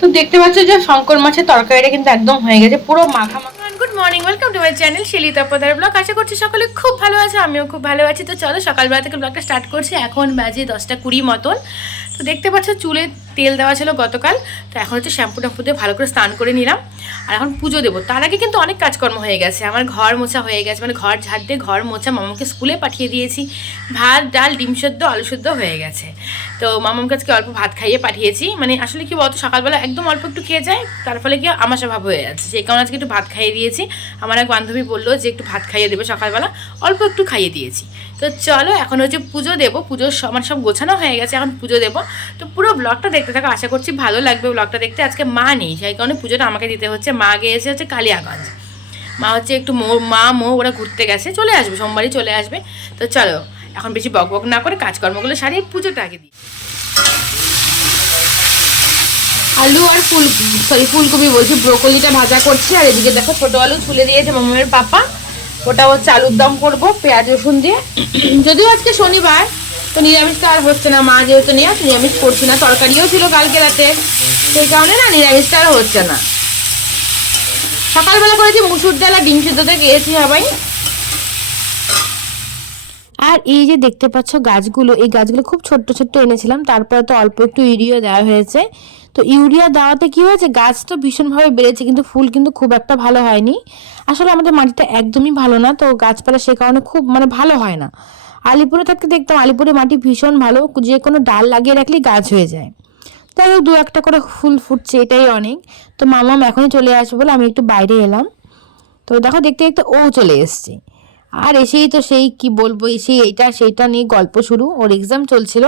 তো দেখতে পাচ্ছ যে শঙ্কর মাছের তরকারিটা কিন্তু একদম হয়ে গেছে, পুরো মাখা মাখা। Good morning welcome to my channel Shilita পদার blog আশা করছি সকলে খুব ভালো আছে, আমিও খুব ভালো আছি। তো চলো সকালবেলা থেকে ব্লগটা স্টার্ট করছি, এখন বাজে দশটা কুড়ি মতন। তো দেখতে পাচ্ছ, চুলে তেল দেওয়া ছিল গতকাল, তো এখন হচ্ছে শ্যাম্পু ট্যাম্পু দিয়ে ভালো করে স্নান করে নিলাম। আর এখন পুজো দেবো। তার আগে কিন্তু অনেক কাজকর্ম হয়ে গেছে। আমার ঘর মোছা হয়ে গেছে মানে ঘর ঝাড় দিয়ে ঘর মোছা মামাকে স্কুলে পাঠিয়ে দিয়েছি। ভাত, ডাল, ডিম সেদ্ধ, আলু সেদ্ধ হয়ে গেছে। তো মামার কাছকে অল্প ভাত খাইয়ে পাঠিয়েছি। মানে আসলে কি বলতো, সকালবেলা একদম অল্প একটু খেয়ে যায়, তার ফলে কি আমার স্বভাব হয়ে যাচ্ছে। সেই কারণে আজকে একটু ভাত খাইয়ে দিয়েছি। আমার এক বান্ধবী বলল যে একটু ভাত খাইয়ে দেবে সকালবেলা। অল্প একটু খাইয়ে দিয়েছি। তো চলো, এখন হচ্ছে পুজো দেবো। পুজোর আমার সব গোছানো হয়ে গেছে। এখন পুজো দেবো। তো পুরো ব্লগটা দেখতে থাকো, আশা করছি ভালো লাগবে ব্লগটা দেখতে। আজকে মা নেই, সেই কারণে পুজোটা আমাকে দিতে হচ্ছে। মা গিয়েছে হচ্ছে কালিয়াগঞ্জ। মা হচ্ছে একটু মো, মা, মো, ওরা ঘুরতে গেছে। চলে আসবে, সোমবারই চলে আসবে। তো চলো, এখন বেশি বক বক না করে কাজকর্মগুলো সারিয়ে পুজোটা আগে দিই। আলু আর ফুল সরি ফুলকপি বলছি, ব্রোকলিটা ভাজা করছি। আর এদিকে দেখো ছোটো আলু তুলে দিয়েছে মামামের পাপা। ওটা হচ্ছে আলুর দম করব, পেঁয়াজ রসুন দিয়ে। যদিও আজকে শনিবার তো নিরামিষটা আর হচ্ছে না, মা যেহেতু নেই নিরামিষ করছি না, তরকারিও ছিল কালকে রাতে। সেই কারণে না নিরামিষটা আর হচ্ছে না। সকালবেলা করেছি মুসুর ডাল আর ডিম সিদ্ধতে গিয়েছি সবাই। আর এই যে দেখতে পাচ্ছ গাছগুলো, এই গাছগুলো খুব ছোট্ট ছোট্ট এনেছিলাম, তারপরে তো অল্প একটু ইউরিয়া দেওয়া হয়েছে। তো ইউরিয়া দেওয়াতে কি হয়েছে, গাছ তো ভীষণভাবে বেড়েছে, কিন্তু ফুল কিন্তু খুব একটা ভালো হয়নি। আসলে আমাদের মাটিটা একদমই ভালো না, তো গাছপালা সে কারণে খুব মানে ভালো হয় না। আলিপুরে থাকতে দেখতাম আলিপুরে মাটি ভীষণ ভালো যে কোনো ডাল লাগিয়ে রাখলেই গাছ হয়ে যায়। তাই হোক দু একটা করে ফুল ফুটছে এটাই অনেক। তো মামাম এখনই চলে আসবে বলে আমি একটু বাইরে এলাম। তো দেখো দেখতে দেখতে ও চলে এসছে। আর এসেই তো সেই কি বলব এসেই এইটা সেইটা নিয়ে গল্প শুরু। ওর এক্সাম চলছিল।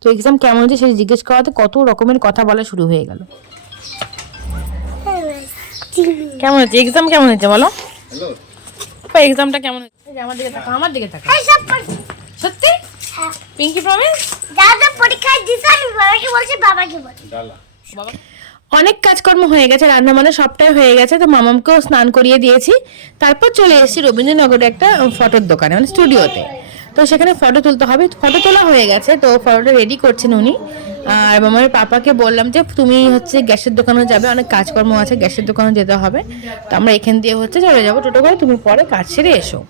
তো এক্সাম কেমন হচ্ছে সেই জিজ্ঞেস করাতে কত রকমের কথা বলা শুরু হয়ে গেল। কেমন হচ্ছে এক্সাম কেমন হচ্ছে বলো? এক্সামটা কেমন হচ্ছে আমার দিকে তাকাও আমার দিকে তাকাও। সত্যি? পিঙ্কি প্রমিস দাদা পরীক্ষায় দিতে আমি বাবাকে বলছি বাবাকে বল। অনেক কাজকর্ম হয়ে গেছে রান্না বান্না সবটাই হয়ে গেছে তো মামামকেও স্নান করিয়ে দিয়েছি। তারপর চলে এসেছি রবীন্দ্রনগরে একটা ফটোর দোকানে মানে স্টুডিওতে তো সেখানে ফটো তুলতে হবে ফটো তোলা হয়ে গেছে তো ফটোটা রেডি করছেন উনি। আর আমার পাপাকে বললাম যে তুমি হচ্ছে গ্যাসের দোকানে যাবে অনেক কাজকর্ম আছে গ্যাসের দোকানে যেতে হবে। তো আমরা এখান দিয়ে হচ্ছে চলে যাব টোটো করে তুমি পরে কাজ সেরে এসো।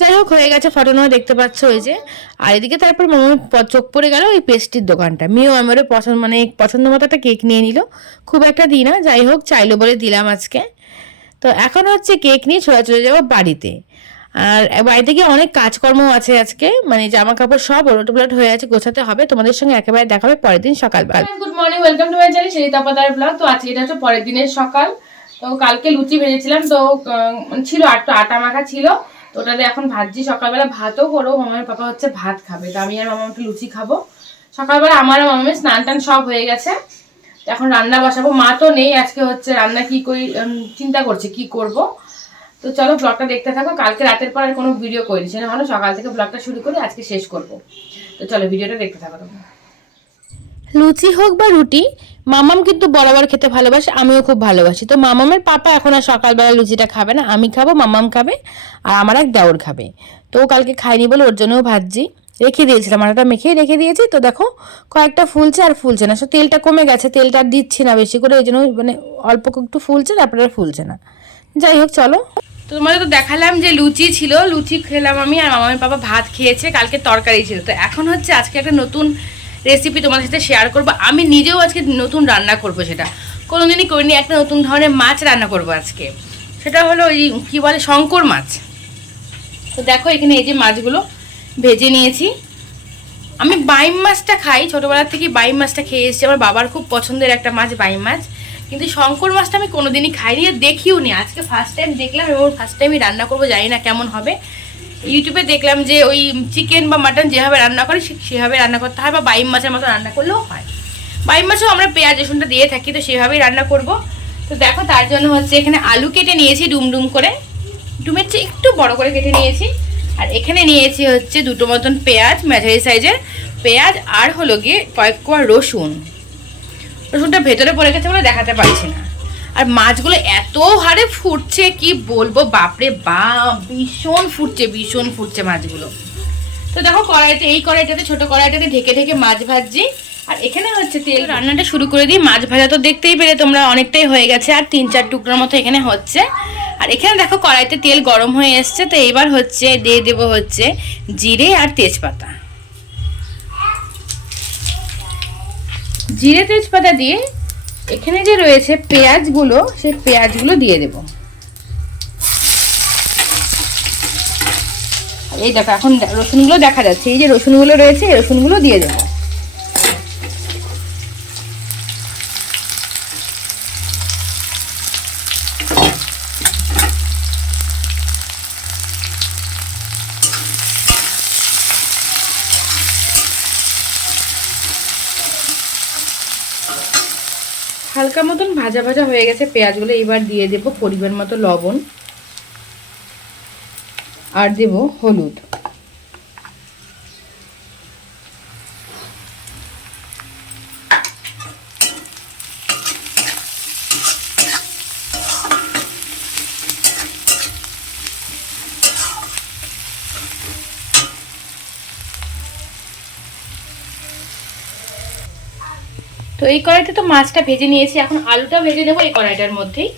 যাই হোক হয়ে গেছে ফটো দেখতে পাচ্ছ ওই যে। আর এদিকে তারপর মামার চোখ পড়ে গেল ওই পেস্ট্রির দোকানটা। মেয়েও আমার পছন্দ মানে পছন্দ মতো একটা কেক নিয়ে নিল। খুব একটা দিই না যাই হোক চাইলো বলে দিলাম আজকে। তো এখন হচ্ছে কেক নিয়ে ছোড়া চলে যাব বাড়িতে। আর বাড়িতে গিয়ে অনেক কাজকর্ম আছে আজকে মানে জামা কাপড় সব ওলট পালট হয়ে আছে, গোছাতে হবে। তোমাদের সঙ্গে একেবারে দেখা হবে পরের দিন সকালবেলা good morning welcome to my channel Srita পাতার ব্লগ তো আজকে এটা হচ্ছে পরের দিনের সকাল। তো কালকে লুচি ভেজেছিলাম, তো ছিল আটটা, আটা মাখা ছিল। তো ওটাতে এখন ভাজছি। সকালবেলা ভাতও করো মামার পাপা হচ্ছে ভাত খাবে। তো আমি আর মামা একটু লুচি খাব। সকালবেলা আমার মামামের স্নান টান সব হয়ে গেছে। এখন রান্না বসাবো। মা তো নেই, আজকে হচ্ছে রান্না কি করি চিন্তা করছে কি করব। তো চলো ব্লগটা দেখতে থাকো। কালকে রাতের পর আর কোনো ভিডিও করিনি। সেটা হলো সকাল থেকে ব্লগটা শুরু করে, আজকে শেষ করব। তো চলো ভিডিওটা দেখতে থাকো তোমরা। লুচি হোক বা রুটি মামাম কিন্তু বরাবর খেতে ভালোবাসে, আমিও খুব ভালোবাসি। তো মামামের পাপা এখন আর সকালবেলা লুচিটা খাবে না, আমি খাব, মামাম খাবে আর আমার এক দেওর খাবে। তো ও কালকে খাইনি বলে ওর জন্যও ভাজছি। রেখে দিয়েছিলাম, আটাটা মেখে রেখে দিয়েছি। তো দেখো, কয়েকটা ফুলছে আর ফুলছে না। সো তেলটা কমে গেছে, তেলটা আর দিচ্ছি না বেশি করে, ওই জন্য মানে অল্প একটু ফুলছে, তারপরে আর ফুলছে না। যাই হোক, চলো। তো তোমাদের তো দেখালাম যে লুচি ছিল, লুচি খেলাম আমি আর মামার বাবা ভাত খেয়েছে, কালকে তরকারি ছিল। তো এখন হচ্ছে আজকে একটা নতুন রেসিপি তোমাদের সাথে শেয়ার করব। আমি নিজেও আজকে নতুন রান্না করব সেটা। কোনোদিনই করিনি, একটা নতুন ধরনের মাছ রান্না করব আজকে। সেটা হলো ওই কী বলে, শঙ্কর মাছ। তো দেখো এখানে এই যে মাছগুলো ভেজে নিয়েছি। আমি বাইম মাছটা খাই, ছোটোবেলার থেকে বাইম মাছটা খেয়ে এসেছি। আমার বাবার খুব পছন্দের একটা মাছ, বাইম মাছ। কিন্তু শঙ্কর মাছটা আমি কোনোদিনই খাইনি আর দেখিও নি। আজকে ফার্স্ট টাইম দেখলাম এবং ফার্স্ট টাইমই রান্না করব, জানি না কেমন হবে। ইউটিউবে দেখলাম যে ওই চিকেন বা মাটন যেভাবে রান্না করে সেভাবে রান্না করতে হয় বা বাইম মাছের মতো রান্না করলেও হয়। বাইম মাছেও আমরা পেঁয়াজ, রসুনটা দিয়ে থাকি, তো সেভাবেই রান্না করব। তো দেখো, তার জন্য হচ্ছে এখানে আলু কেটে নিয়েছি ডুম ডুম করে। ডুমের চেয়ে একটু বড় করে কেটে নিয়েছি। আর এখানে নিয়েছি হচ্ছে দুটো মতন পেঁয়াজ, মাঝারি সাইজের পেঁয়াজ আর হলো গিয়ে কয়েক কোয়া রসুন। রসুনটা ভেতরে পড়ে গেছে বলে দেখাতে পারছি না। আর মাছগুলো এত হারে ফুটছে কি বলব? বাপরে বা ভীষণ ফুটছে ভীষণ ফুটছে মাছগুলো। তো দেখো কড়াইতে এই কড়াইটাতে ছোট কড়াইটাতে ঢেকে ঢেকে মাছ ভাজছি। আর এখানে হচ্ছে তেল। রান্নাটা শুরু করে দিই। মাছ ভাজা তো দেখতেই পেরে তোমরা অনেকটাই হয়ে গেছে আর তিন চার টুকরার মতো এখানে হচ্ছে। আর এখানে দেখো কড়াইতে তেল গরম হয়ে এসছে তো এবার হচ্ছে দিয়ে দেবো হচ্ছে জিরে আর তেজপাতা। জিরে তেজপাতা দিয়ে এখানে যে রয়েছে পেঁয়াজগুলো সে পেঁয়াজগুলো দিয়ে দেব। এই দেখো, এখন রসুনগুলো দেখা যাচ্ছে। এই যে রসুনগুলো রয়েছে, এই রসুনগুলো দিয়ে দেবো। হালকা মতন ভাজা ভাজা হয়ে গেছে পেঁয়াজগুলো এবার দিয়ে দেবো পরিমাণ মতো লবণ। আর দেব হলুদ। তো এই কড়াইতে তো মাছটা ভেজে নিয়েছি, এখন আলুটা ভেজে নেব এই কড়াইটার মধ্যেই।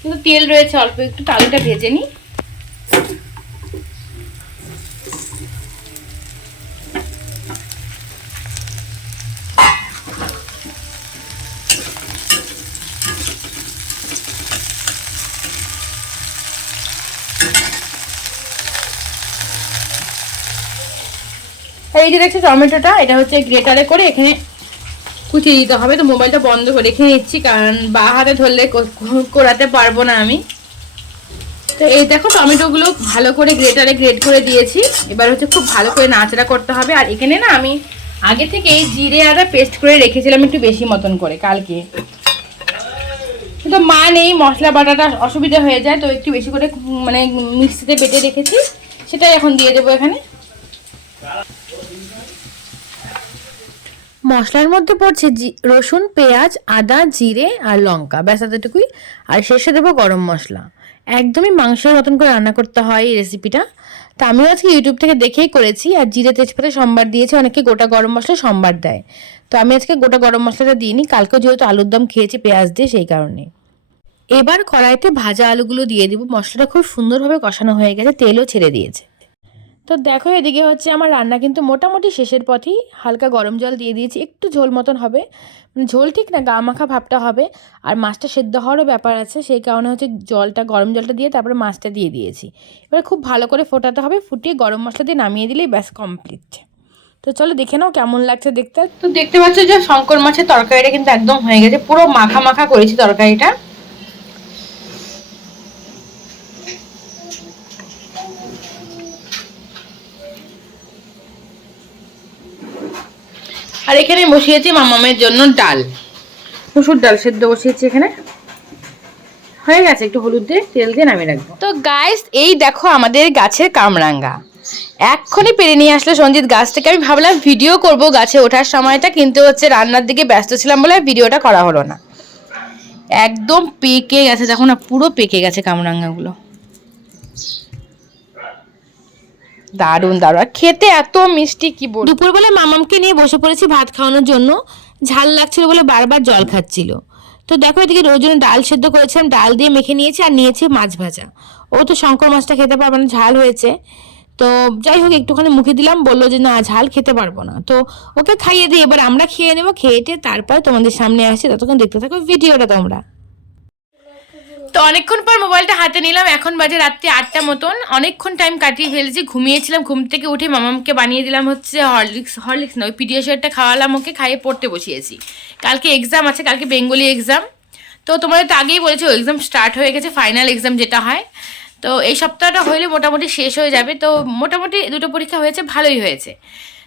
কিন্তু তেল রয়েছে, অল্প একটু আলুটা ভেজে নিই। এই যে দেখছি টমেটোটা, এটা হচ্ছে গ্রেটারে করে এখানে কুচিয়ে দিতে হবে, তো মোবাইলটা বন্ধ করে রেখে নিচ্ছি, কারণ বা হাতে ধরলে কোরাতে পারব না আমি। তো এই দেখো, টমেটোগুলো ভালো করে গ্রেটারে গ্রেট করে দিয়েছি। এবার হচ্ছে খুব ভালো করে নাচড়া করতে হবে। আর এখানে না, আমি আগে থেকে এই জিরে আদা পেস্ট করে রেখেছিলাম একটু বেশি মতন করে, কালকে। কিন্তু মা নেই, মশলা বাটাটা অসুবিধা হয়ে যায়, তো একটু বেশি করে মানে মিক্সিতে বেটে রেখেছি। সেটাই এখন দিয়ে দেবো এখানে। মশলার মধ্যে পড়ছে রসুন, পেঁয়াজ, আদা, জিরে আর লঙ্কা। ব্যাস এতটুকুই। আর শেষে দেবো গরম মশলা। একদমই মাংসের মতন করে রান্না করতে হয় এই রেসিপিটা তা আমিও আজকে ইউটিউব থেকে দেখেই করেছি। আর জিরে তেজপাতা সম্বার দিয়েছি। অনেকে গোটা গরম মশলা সম্বার দেয়। তো আমি আজকে গোটা গরম মশলাটা দিইনি। কালকেও যেহেতু আলুর দম খেয়েছি পেঁয়াজ দিয়ে, সেই কারণে এবার কড়াইতে ভাজা আলুগুলো দিয়ে দিব। মশলাটা খুব সুন্দরভাবে কষানো হয়ে গেছে। তেলও ছেড়ে দিয়েছে। তো দেখো এদিকে হচ্ছে আমার রান্না কিন্তু মোটামুটি শেষের পথেই। হালকা গরম জল দিয়ে দিয়েছি, একটু ঝোল মতন হবে। মানে ঝোল ঠিক না, গা মাখা ভাবটা হবে। আর মাছটা সেদ্ধ হওয়ারও ব্যাপার আছে, সেই কারণে হচ্ছে জলটা, গরম জলটা দিয়ে তারপরে মাছটা দিয়ে দিয়েছি। এবার খুব ভালো করে ফোটাতে হবে, ফুটিয়ে গরম মশলা দিয়ে নামিয়ে দিলেই ব্যাস কমপ্লিট তো চলো দেখে নাও কেমন লাগছে দেখতে। তো দেখতে পাচ্ছ যে শঙ্কর মাছের তরকারিটা কিন্তু একদম হয়ে গেছে, পুরো মাখা মাখা করেছি তরকারিটা। আর এখানে বসিয়েছি মামামের জন্য ডাল। মুসুর ডাল সেদ্ধ বসিয়েছি এখানে। হয়ে গেছে একটু হলুদ দিয়ে তেল দিয়ে নামিয়ে রাখব। তো গাইস এই দেখো আমাদের গাছের কামরাঙ্গা। এক্ষুনি পেরে নিয়ে আসলো সঞ্জিত গাছ থেকে। আমি ভাবলাম ভিডিও করব গাছে ওঠার সময়টা কিন্তু হচ্ছে রান্নার দিকে ব্যস্ত ছিলাম বলে ভিডিওটা করা হলো না। একদম পেকে গেছে দেখো না পুরো পেকে গেছে কামরাঙ্গাগুলো। দারুণ দারুণ। আর খেতে এত মিষ্টি, কি বল দুপুরবেলা মামামকে নিয়ে বসে পড়েছি ভাত খাওয়ানোর জন্য। ঝাল লাগছিল বলে বারবার জল খাচ্ছিল। তো দেখো এদিকে রোজ জন্য ডাল সেদ্ধ করেছিলাম, ডাল দিয়ে মেখে নিয়েছি আর নিয়েছি মাছ ভাজা। ও তো শঙ্কর মাছটা খেতে পারবে না, ঝাল হয়েছে। তো যাই হোক, একটুখানি মুখে দিলাম, বলল যে, না, ঝাল খেতে পারব না। তো ওকে খাইয়ে দিই, এবার আমরা খেয়ে নেব, খেয়ে তারপর তোমাদের সামনে আসি। ততক্ষণ দেখতে থাকো ভিডিওটা তোমরা। তো অনেকক্ষণ পর মোবাইলটা হাতে নিলাম। এখন বাজে রাত্রি আটটা মতন। অনেকক্ষণ টাইম কাটিয়ে ফেলেছি, ঘুমিয়েছিলাম, ঘুম থেকে উঠে মামামকে বানিয়ে দিলাম হচ্ছে হরলিক্স হরলিক্স না, ওই পিডিয়াশারটা খাওয়ালাম ওকে, খাইয়ে পড়তে বসিয়েছি। কালকে এক্সাম আছে, কালকে বেঙ্গলি এক্সাম তো তোমাদের তো আগেই বলেছি ওই এক্সাম স্টার্ট হয়ে গেছে ফাইনাল এক্সাম যেটা হয়। তো এই সপ্তাহটা হইলে মোটামুটি শেষ হয়ে যাবে। তো মোটামুটি দুটো পরীক্ষা হয়েছে, ভালোই হয়েছে।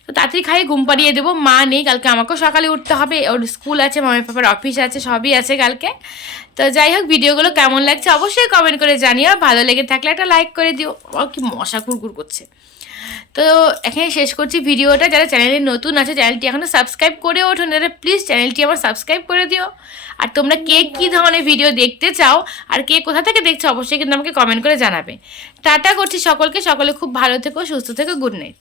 তো তাড়াতাড়ি খাইয়ে ঘুম পাড়িয়ে দেবো। মা নেই, কালকে আমাকেও সকালে উঠতে হবে। ওর স্কুল আছে মামার পাপার অফিস আছে, সবই আছে কালকে। তো যাই হোক, ভিডিওগুলো কেমন লাগছে অবশ্যই কমেন্ট করে জানিও। ভালো লেগে থাকলে একটা লাইক করে দিও। ও কি মশা কুরকুর করছে। তো এখানে শেষ করছি ভিডিওটা। যারা চ্যানেলে নতুন আছে, চ্যানেলটি এখনও সাবস্ক্রাইব করে ওঠুন তারা প্লিজ চ্যানেলটি আমার সাবস্ক্রাইব করে দিও। আর তোমরা কে কী ধরনের ভিডিও দেখতে চাও আর কে কোথা থেকে দেখছ, অবশ্যই কিন্তু আমাকে কমেন্ট করে জানাবে। টাটা করছি সকলকে। সকলে খুব ভালো থেকো, সুস্থ থেকো গুড নাইট